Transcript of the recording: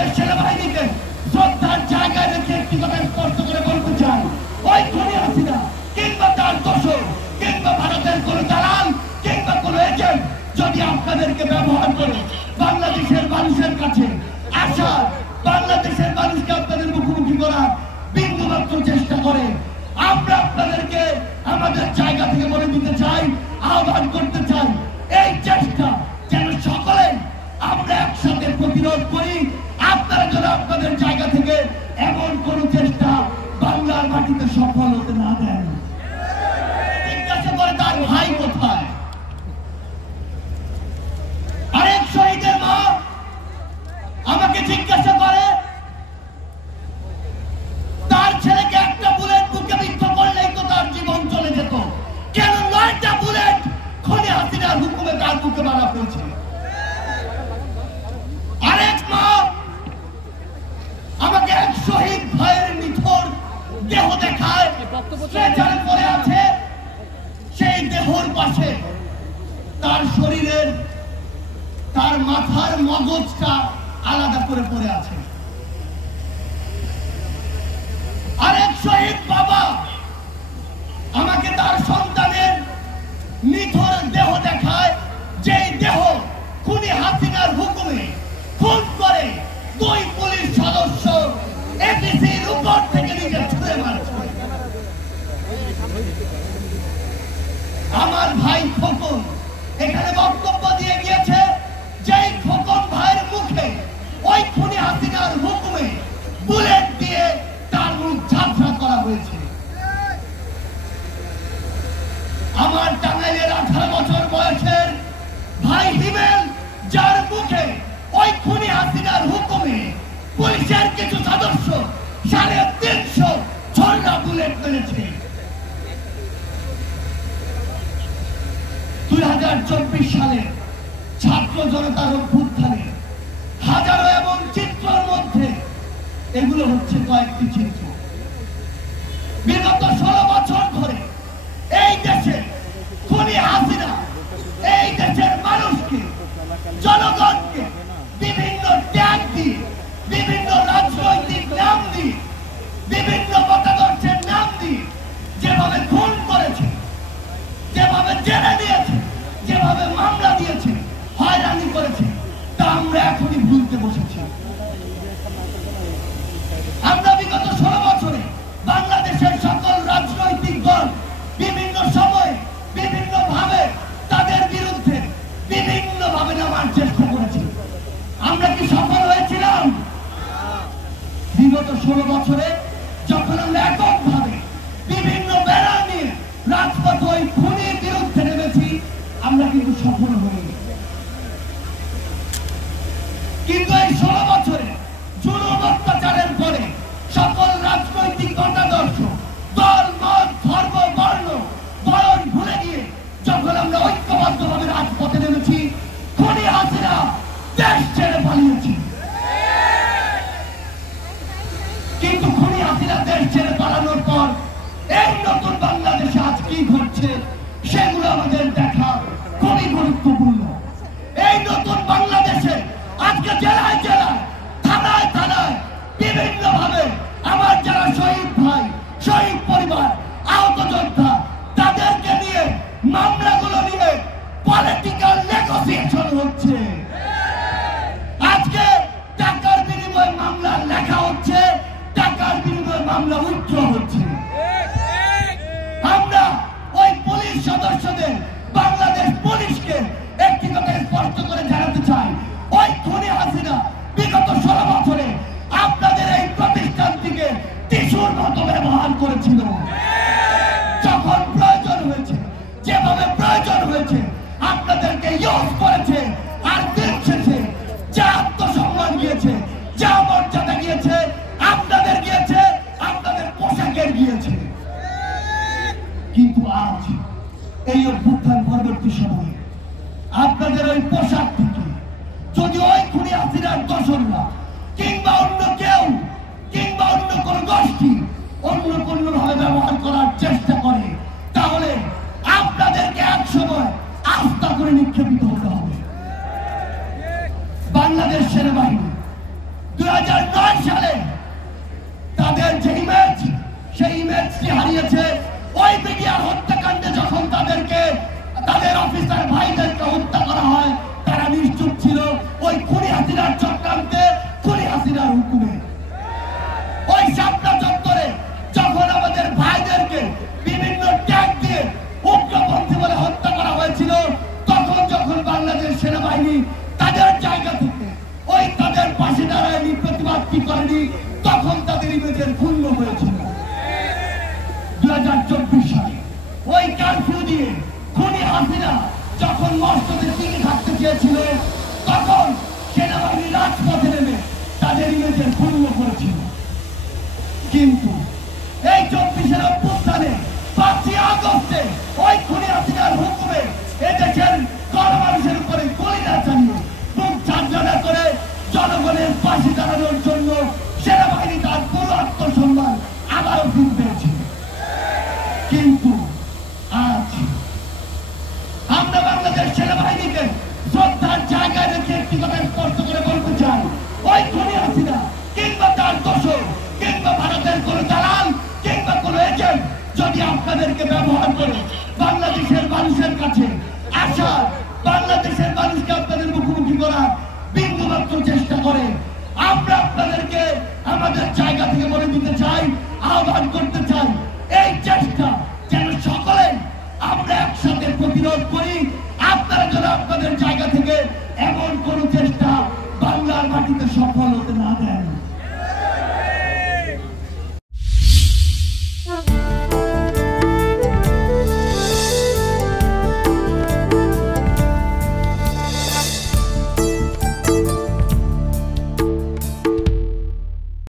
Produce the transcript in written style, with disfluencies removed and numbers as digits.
বাংলাদেশ সেনাবাহিনীকে শ্রদ্ধার জায়গায় রেখে একটি কথা স্পষ্ট করে বলতে চাই, ওই খুনি হাসিনা কিংবা তার দোষর কিংবা ভারতের কোন দালাল কিংবা কোন এজেন্ট যদি আপনাদেরকে ব্যবহার করে বাংলাদেশের মানুষের কাছে আসা, বাংলাদেশের মানুষকে আপনাদের মুখোমুখি করার বিন্দুমাত্র চেষ্টা করে, আমরা আপনাদেরকে আমাদের জায়গা থেকে বলে দিতে চাই, আহ্বান করতে চাই, এই চেষ্টা যেন সকলে আমরা একসাথে প্রতিরোধ করি। আপনারা যেন আপনাদের জায়গা থেকে এমন কোন চেষ্টা বাংলার মাটিতে সফল হতে না দেন। জিজ্ঞাসা করে তার ভাই কোথায়? আরেক শহীদের মা আমাকে জিজ্ঞাসা করে তার ছেলেকে একটা বুলেট বুকে বিদ্ধ করলেই তো তার জীবন চলে যেত, কেন 9টা বুলেট খুনি হাসিনার হুকুমে তার বুকে মারা পড়ছে? আরেক মা আমাকে এক শহীদ ভাইয়ের নিথর দেহ দেখায়, স্ট্রেচারে পড়ে আছে, সেই দেহর পাশে তার শরীরের তার মাথার মগজটা আলাদা করে পড়ে আছে। আরেক শহীদ বাবা আমাকে তার সন্তানের নিথর দেহ দেখায়, যেই দেহ খুনি হাসিনার হুকুমে খুন করে 2 পুলিশ সদস্য এপিসির উপর থেকে নিজে ছুঁড়ে মারছে। আমার ভাই খোকন এখানে বক্তব্য দিয়ে গিয়েছে, যেই খোকন ভাইয়ের মুখে ওই খুনি হাসিনার হুকুমে বুলেট দিয়ে তার মুখ ঝাঁঝরা করা হয়েছে। আমার টাঙ্গাইলের 18 বছর বয়সের ভাই হিমেল, যার মুখে ওই খুনি হাসিনার হুকুমে পুলিশের কিছু সদস্য 350 ছড়া বুলেট মেরেছে। 2024 সালে ছাত্র জনতার অভ্যুত্থানে হাজারো এমন চিত্রের মধ্যে এগুলো হচ্ছে কয়েকটি চিত্র। বিগত 16 বছর ধরে এই দেশে খুনি হাসিনা এই দেশের মানুষকে, জনগণকে বিভিন্ন ট্যাগ দিয়ে, বিভিন্ন রাজনৈতিক নাম দিয়ে, বিভিন্ন মতাদর্শের নাম দিয়ে যেভাবে খুন করেছে, যেভাবে জেলে দিয়েছে, যেভাবে মামলা দিয়েছে, হয়রানি করেছে, তা আমরা এখনই ভুলতে বসেছি। আমরা বিগত 16 বছরে বাংলাদেশের সকল রাজনৈতিক দল বিভিন্ন সময়ে বিভিন্ন ভাবে তাদের বিরুদ্ধে বিভিন্ন ভাবে নামার চেষ্টা করেছি। আমরা কি সফল হয়েছিলাম? বিগত 16 বছরে যখন আমরা এককভাবে বিভিন্ন ব্যানার নিয়ে রাজপথে ওই খুনির বিরুদ্ধে নেমেছি, আমরা কিন্তু সফল হইনি। কিন্তু এই 16 বছরে জুলুম অত্যাচারের পরে সকল রাজনৈতিক মতাদর্শ, দল, মত, ধর্ম, বর্ণ, বয়স ভুলে গিয়ে যখন আমরা ঐক্যবদ্ধভাবে রাজপথে নেমেছি, খুনি হাসিনা দেশ ছেড়ে পালিয়েছি। কিন্তু খুনি হাসিনা দেশ ছেড়ে পালানোর পর এই নতুন বাংলাদেশে আজ কি ঘটছে সেগুলো আমাদের দেখা খুবই গুরুত্বপূর্ণ। এই নতুন বাংলাদেশে আজকে জেলায় জেলায়, থানায় থানায় বিভিন্ন ভাবে আমার যারা শহীদ ভাই, শহীদ পরিবার, আহত যোদ্ধা, তাদেরকে নিয়ে মামলাগুলো নিয়ে পলিটিক্যাল নেগোসিয়েশন হচ্ছে। আজকে টাকার বিনিময়ে মামলা লেখা হচ্ছে, টাকার বিনিময়ে মামলা উইথড্র হচ্ছে। আমরা ওই পুলিশ সদস্যদের, বাংলাদেশ পুলিশকে একটি কথা স্পষ্ট করে জানাতে চাই, ওই খুনি হাসিনা বিগত 16 বছরে আপনাদের এই প্রতিষ্ঠানটিকে টিস্যুর মতো ব্যবহার করেছিল। যখন প্রয়োজন হয়েছে, যেভাবে প্রয়োজন হয়েছে, আপনাদেরকে ইউজ করেছে। আর দিন শেষে যা আত্মসম্মান গিয়েছে, যা মর্যাদা গিয়েছে, আপনাদের গিয়েছে, আপনাদের পোশাকের গিয়েছে। কিন্তু আজ এই অভ্যুত্থান পরবর্তী সময়ে আপনাদের ওই পোশাক থেকে যদি ওই খুনি হাসিনার দোসররা কিংবা অন্য কেউ কিংবা অন্য কোন গোষ্ঠী অন্য কোন ভাবে ব্যবহার করার চেষ্টা করে, তাহলে আপনাদেরকে এক সময় আস্থা করে নিক্ষেপিত হতে হবে। বাংলাদেশ সেনাবাহিনী 2009 সালে তাদের যে ইমেজ, সেই ইমেজটি হারিয়েছে। ওই মিডিয়া হত্যাকাণ্ডে যখন তাদেরকে, তাদের অফিসার ভাইদেরকে হত্যা করা হয়, তারা নিশ্চুপ ছিল ওই খুনি হাসিনার চক্রান্তে, খুনি হাসিনার হুকুমে। ওই শাপলা চত্বরে যখন আমাদের ভাইদেরকে বিভিন্ন ট্যাগ দিয়ে উগ্রপন্থী বলে হত্যা করা হয়েছিল, তখন যখন বাংলাদেশ সেনাবাহিনী তাদের জায়গা থেকে ওই তাদের পাশে দাঁড়ায়নি, প্রতিবাদ কি করেনি, তখন তাদের ইমেজের ক্ষুণ্ণ হয়েছিল। 2024 সালে ওই কারফিউ দিয়ে খুনি হাসিনা যখন মসজিদে টিকে থাকতে চেয়েছিল, তখন সেনাবাহিনী রাজপথে নেমে তাদের ইমেজের ক্ষুণ্ণ করেছিল। কিন্তু এই 24-এর অভ্যুত্থানে 5ই আগস্টে ওই খুনি হাসিনার হুকুমে এদেশের গণমানুষের উপরে গুলি না চালিয়ে বুক ঝাঁঝরা করে জনগণের পাশে দাঁড়ানোর জন্য সেনাবাহিনী তার পুরো আত্মসম্মান আবারও ফিরে পেয়েছে। কিন্তু আজ আমরা বাংলাদেশ সেনাবাহিনীকে শ্রদ্ধার জায়গায় রেখে একটি কথা স্পষ্ট করে বলতে চাই, ওই খুনি হাসিনা কিংবা তার দোষর কিংবা ভারতের কোন দালাল কিংবা কোন এজেন্ট যদি আপনাদেরকে ব্যবহার করে বাংলাদেশের মানুষের কাছে আসা, বাংলাদেশের মানুষকে আপনাদের মুখোমুখি করার বিন্দুমাত্র চেষ্টা করে, আমরা আপনাদেরকে আমাদের জায়গা থেকে বলে দিতে চাই, আহ্বান করতে চাই, এই চেষ্টা যেন সকলে আমরা একসাথে প্রতিরোধ করি। আপনারা যেন আপনাদের জায়গা থেকে এমন কোন চেষ্টা বাংলার মাটিতে সফল হতে না দেন।